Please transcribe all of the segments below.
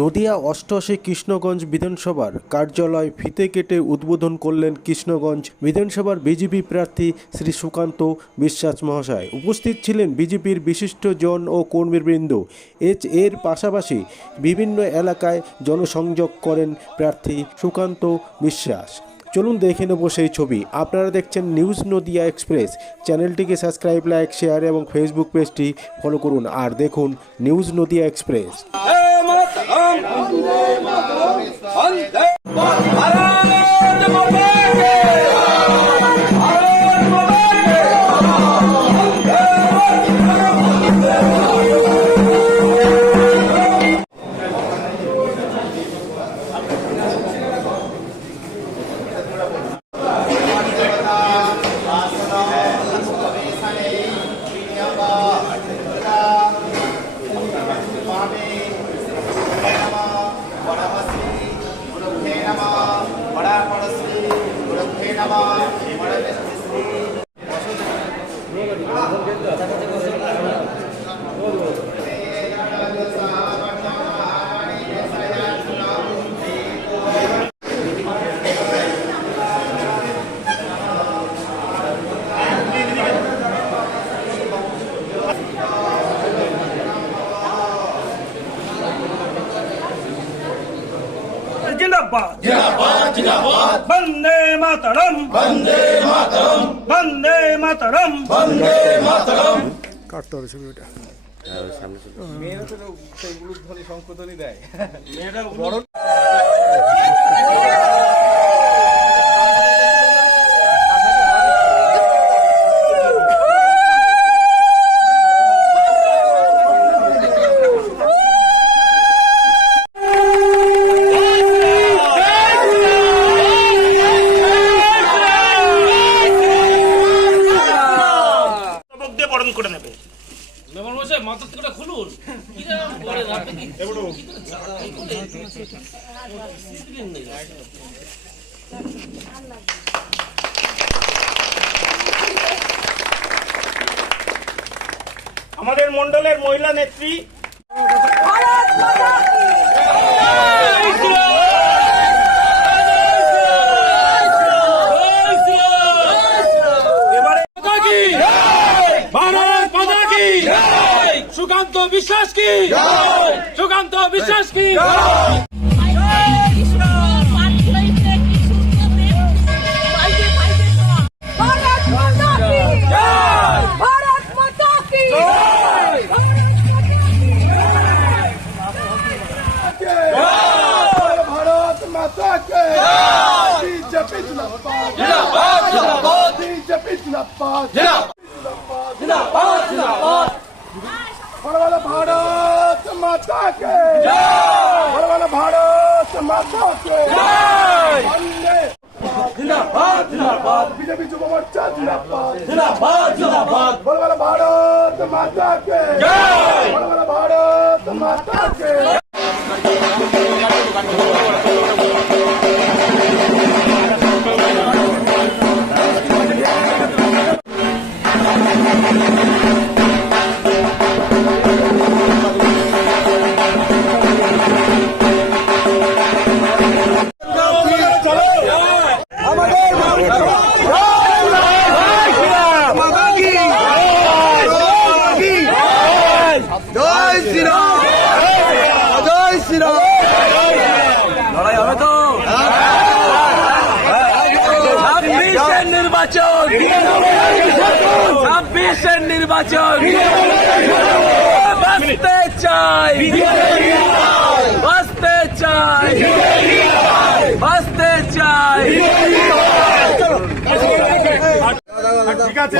নদিয়া অষ্টআশি কৃষ্ণগঞ্জ বিধানসভার কার্যালয় ফিতে কেটে উদ্বোধন করলেন কৃষ্ণগঞ্জ বিধানসভার বিজেপি প্রার্থী শ্রী সুকান্ত বিশ্বাস মহাশয়। উপস্থিত ছিলেন বিজেপির বিশিষ্ট জন ও কর্মীবৃন্দ। এর পাশাপাশি বিভিন্ন এলাকায় জনসংযোগ করেন প্রার্থী সুকান্ত বিশ্বাস। চলুন দেখে নেব সেই ছবি। আপনারা দেখছেন নিউজ নদিয়া এক্সপ্রেস। চ্যানেলটিকে সাবস্ক্রাইব, লাইক, শেয়ার এবং ফেসবুক পেজটি ফলো করুন আর দেখুন নিউজ নদিয়া এক্সপ্রেস। जिंदाबाद जिंदाबाद जिंदाबाद वंदे मातरम वंदे मातरम वंदे मातरम वंदे मातरम কাটতে হবে ছবিটা। মেয়েরা তো সেইগুলো ধরে সংশোধনী দেয়। মেয়েরা বড় করে নেবে। মেমন মশাই মাথা থেকে খুলুন। কি রে পরে রাখবে কি? এবড়ো আমাদের মণ্ডলের মহিলা নেত্রী সুকান্ত বিশ্বাস কি সুকান্ত বিশ্বাস কি ভারত মাতা কে বিজেপি জিন্দাবাদ জিন্দাবাদ বিজেপি জিন্দাবাদ জিন্দাবাদ জিন্দাবাদ জিন্দাবাদ भारत माता के भारत माता के जिंदाबाद जिंदाबाद बीजेपी युवा मोर्चा जिंदाबाद जिंदाबाद जिंदाबाद भारत माता के भारत माता के নির্বাচন বাঁচতে চাই বাঁচতে চাই বাঁচতে চাই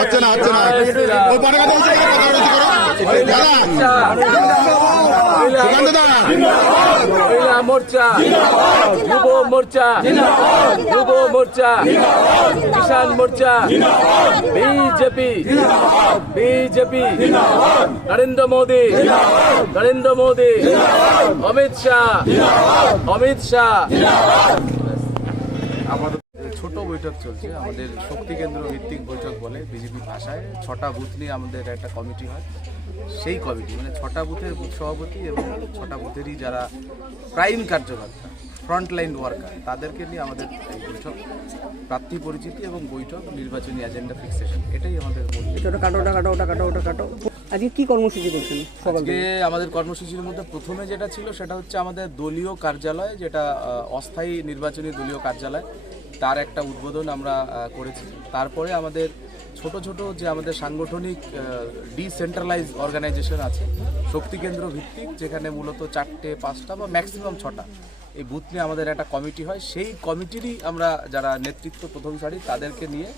হচ্ছে না হচ্ছে না ওই পতাকা দিয়েছে মহিলা মোর্চা যুব মোর্চা যুব মোর্চা কিষাণ মোর্চা বিজেপি বিজেপি নরেন্দ্র মোদী নরেন্দ্র মোদী অমিত শাহ অমিত শাহ। ছোট বৈঠক চলছে আমাদের শক্তি কেন্দ্র ভিত্তিক বৈঠক বলে বিজেপি ভাষায়। 6টা বুথ নিয়ে আমাদের একটা কমিটি হয়। সেই কমিটি মানে 6টা বুথের বুথ সভাপতি এবং 6টা বুথেরই যারা প্রাইম কার্যকর্তা ফ্রন্টলাইন ওয়ার্কার তাদেরকে নিয়ে আমাদের এই বৈঠক, প্রার্থী পরিচিতি এবং বৈঠক, নির্বাচনী এজেন্ডা ফিক্সেশন, এটাই আমাদের মূল। আজকে কি কর্মসূচি করছেন সকাল আজকে আমাদের কর্মসূচির মধ্যে প্রথমে যেটা ছিল সেটা হচ্ছে আমাদের দলীয় কার্যালয়, যেটা অস্থায়ী নির্বাচনী দলীয় কার্যালয়, তার একটা উদ্বোধন আমরা করেছি। তারপরে আমাদের ছোট ছোট যে আমাদের সাংগঠনিক ডিসেন্ট্রালাইজ অর্গানাইজেশন আছে শক্তি কেন্দ্র ভিত্তিক, যেখানে মূলত 4টে 5টা বা ম্যাক্সিমাম 6টা এই বুথ নিয়ে আমাদের একটা কমিটি হয়। সেই কমিটিরই আমরা যারা নেতৃত্ব প্রথম সারি তাদেরকে নিয়ে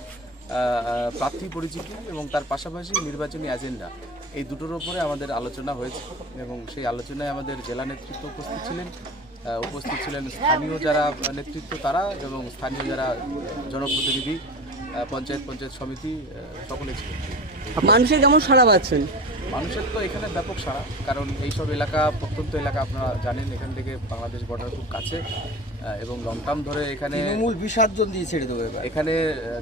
প্রার্থী পরিচিতি এবং তার পাশাপাশি নির্বাচনী এজেন্ডা, এই দুটোর উপরে আমাদের আলোচনা হয়েছে এবং সেই আলোচনায় আমাদের জেলা নেতৃত্ব উপস্থিত ছিলেন, স্থানীয় যারা নেতৃত্ব তারা এবং স্থানীয় যারা জনপ্রতিনিধি, পঞ্চায়েত সমিতি সকলে ছিলেন। মানুষের কেমন সাড়া পাচ্ছেন? মানুষের তো এখানে ব্যাপক সাড়া, কারণ এইসব এলাকা প্রত্যন্ত এলাকা আপনারা জানেন, এখান থেকে বাংলাদেশ বর্ডার খুব কাছে এবং লং টার্ম ধরে এখানে তৃণমূল বিসর্জন দিয়ে ছেড়ে দেবো এবার। এখানে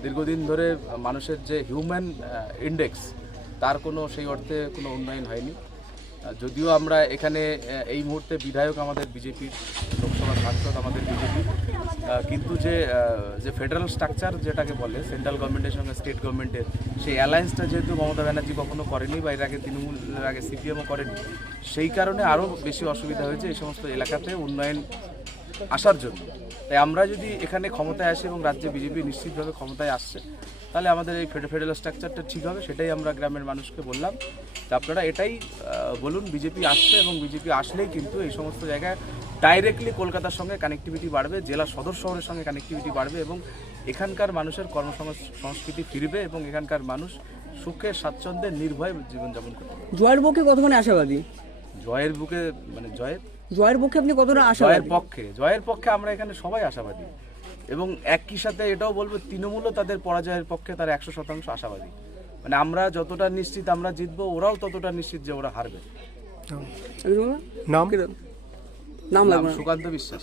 দীর্ঘদিন ধরে মানুষের যে হিউম্যান ইন্ডেক্স তার কোনো সেই অর্থে কোনো উন্নয়ন হয়নি। যদিও আমরা এখানে এই মুহূর্তে বিধায়ক আমাদের বিজেপির, লোকসভা সাংসদ আমাদের বিজেপি, কিন্তু যে ফেডারেল স্ট্রাকচার যেটাকে বলে সেন্ট্রাল গভর্নমেন্টের সঙ্গে স্টেট গভর্নমেন্টের, সেই অ্যালায়েন্সটা যেহেতু মমতা ব্যানার্জি কখনো করেনি বা এর আগে তৃণমূলের আগে সিপিএমও করেনি, সেই কারণে আরও বেশি অসুবিধা হয়েছে এই সমস্ত এলাকাতে উন্নয়ন আসার জন্য। তাই আমরা যদি এখানে ক্ষমতায় আসি এবং রাজ্যে বিজেপি নিশ্চিতভাবে ক্ষমতায় আসছে, তাহলে আমাদের এই ফেডারেল স্ট্রাকচারটা ঠিক হবে। সেটাই আমরা গ্রামের মানুষকে বললাম যে আপনারা এটাই বলুন বিজেপি আসছে, এবং বিজেপি আসলেই কিন্তু এই সমস্ত জায়গায় ডাইরেক্টলি কলকাতার সঙ্গে কানেক্টিভিটি বাড়বে, জেলা সদর শহরের সঙ্গে কানেক্টিভিটি বাড়বে এবং এখানকার মানুষের কর্মসংস্কৃতি ফিরবে এবং এখানকার মানুষ সুখে স্বাচ্ছন্দ্যে নির্ভয়ে জীবনযাপন করবে। জয়ের পক্ষে কতখানি আশাবাদী? জয়ের বুকে মানে জয়ের পক্ষে আপনি কতটা আশাবাদী? জয়ের পক্ষে আমরা এখানে সবাই আশাবাদী এবং একই সাথে এটাও বলবো তৃণমূলও তাদের পরাজয়ের পক্ষে তারা 100% আশাবাদী। মানে আমরা যতটা নিশ্চিত আমরা জিতবো, ওরাও ততটা নিশ্চিত যে ওরা হারবে। নাম সুকান্ত বিশ্বাস।